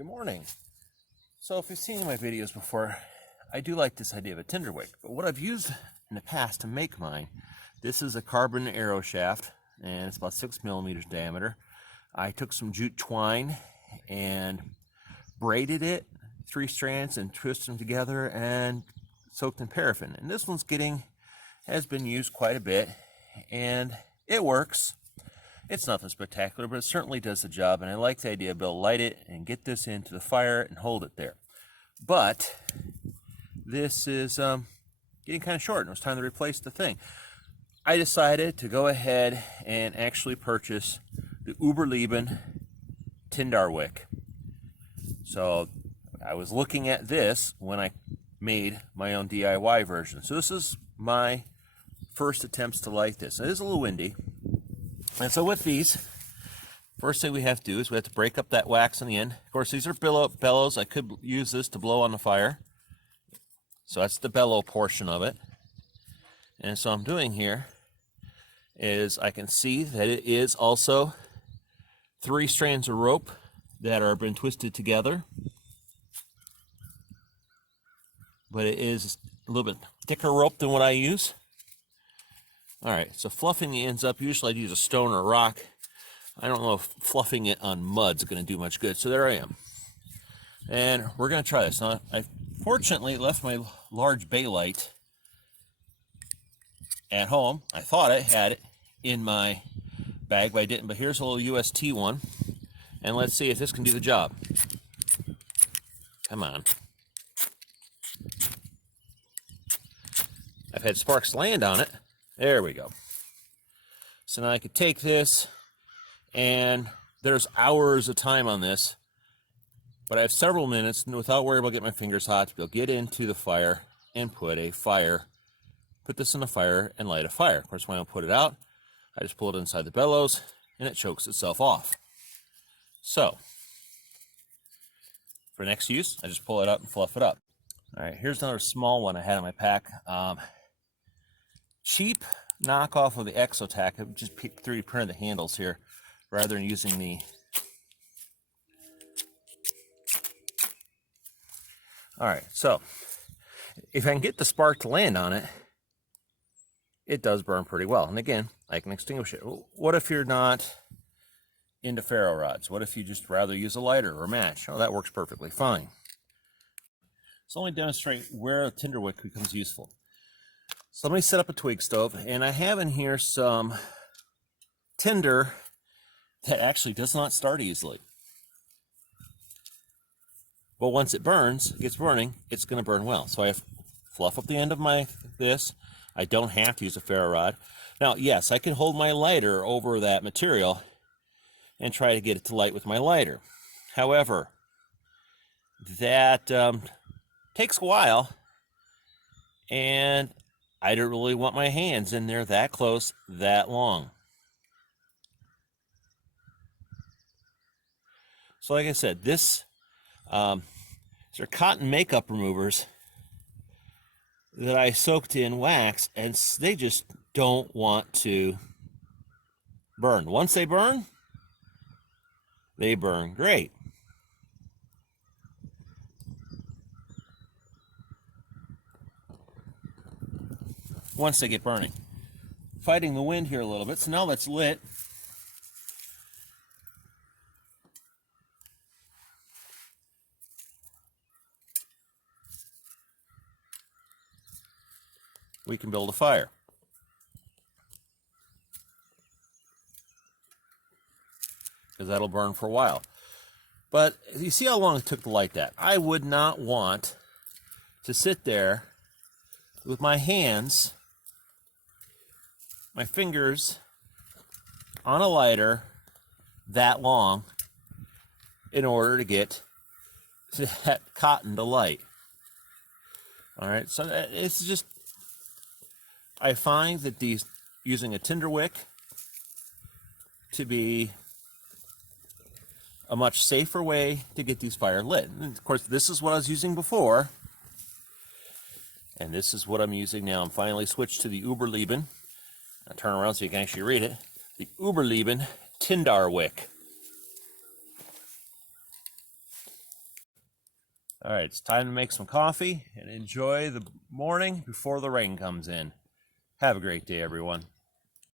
Good morning. So if you've seen my videos before, I do like this idea of a Tindår Wick, but what I've used in the past to make mine, this is a carbon arrow shaft, and it's about 6 millimeters diameter. I took some jute twine and braided it, 3 strands, and twisted them together and soaked in paraffin. And this one's has been used quite a bit, and it works. It's nothing spectacular, but it certainly does the job, and I like the idea of being able to light it and get this into the fire and hold it there. But this is getting kind of short, and it was time to replace the thing. I decided to go ahead and actually purchase the überleben Tindår Wick. So I was looking at this when I made my own DIY version. So this is my first attempts to light this. It is a little windy. And so with these, first thing we have to do is we have to break up that wax on the end. Of course, these are bellows. I could use this to blow on the fire. So that's the bellow portion of it. And so I'm doing here is I can see that it is also 3 strands of rope that are been twisted together. But it is a little bit thicker rope than what I use. All right, so fluffing the ends up, usually I'd use a stone or a rock. I don't know if fluffing it on mud's going to do much good, so there I am. And we're going to try this. Now, I fortunately left my large bay light at home. I thought I had it in my bag, but I didn't. But here's a little UST one, and let's see if this can do the job. Come on. I've had sparks land on it. There we go. So now I could take this, and there's hours of time on this, but I have several minutes without worrying about getting my fingers hot to be able to get into the fire and put this in the fire and light a fire. Of course, when I put it out, I just pull it inside the bellows and it chokes itself off. So for next use, I just pull it up and fluff it up. All right, here's another small one I had in my pack. Cheap knockoff of the Exotac. I just 3D printed the handles here rather than using the Alright, so if I can get the spark to land on it, it does burn pretty well. And again, I can extinguish it. What if you're not into ferro rods? What if you just rather use a lighter or a match? Oh, that works perfectly fine. So let me demonstrate where a Tindår Wick becomes useful. So let me set up a twig stove, and I have in here some tinder that actually does not start easily. But once it gets burning, it's going to burn well. So I fluff up the end of this. I don't have to use a ferro rod. Now, yes, I can hold my lighter over that material and try to get it to light with my lighter. However, that takes a while, and I don't really want my hands in there that close, that long. So like I said, these are cotton makeup removers that I soaked in wax, and they just don't want to burn. Once they burn great. Once they get burning. Fighting the wind here a little bit, so now that's lit. We can build a fire. Because that'll burn for a while. But you see how long it took to light that? I would not want to sit there with my hands, my fingers on a lighter that long in order to get that cotton to light. All right, so it's just, I find that using a Tindår Wick to be a much safer way to get these fire lit. And of course, this is what I was using before, and this is what I'm using now. I'm finally switched to the überleben. I'll turn around so you can actually read it. The überleben Tindår Wick. All right, it's time to make some coffee and enjoy the morning before the rain comes in. Have a great day, everyone.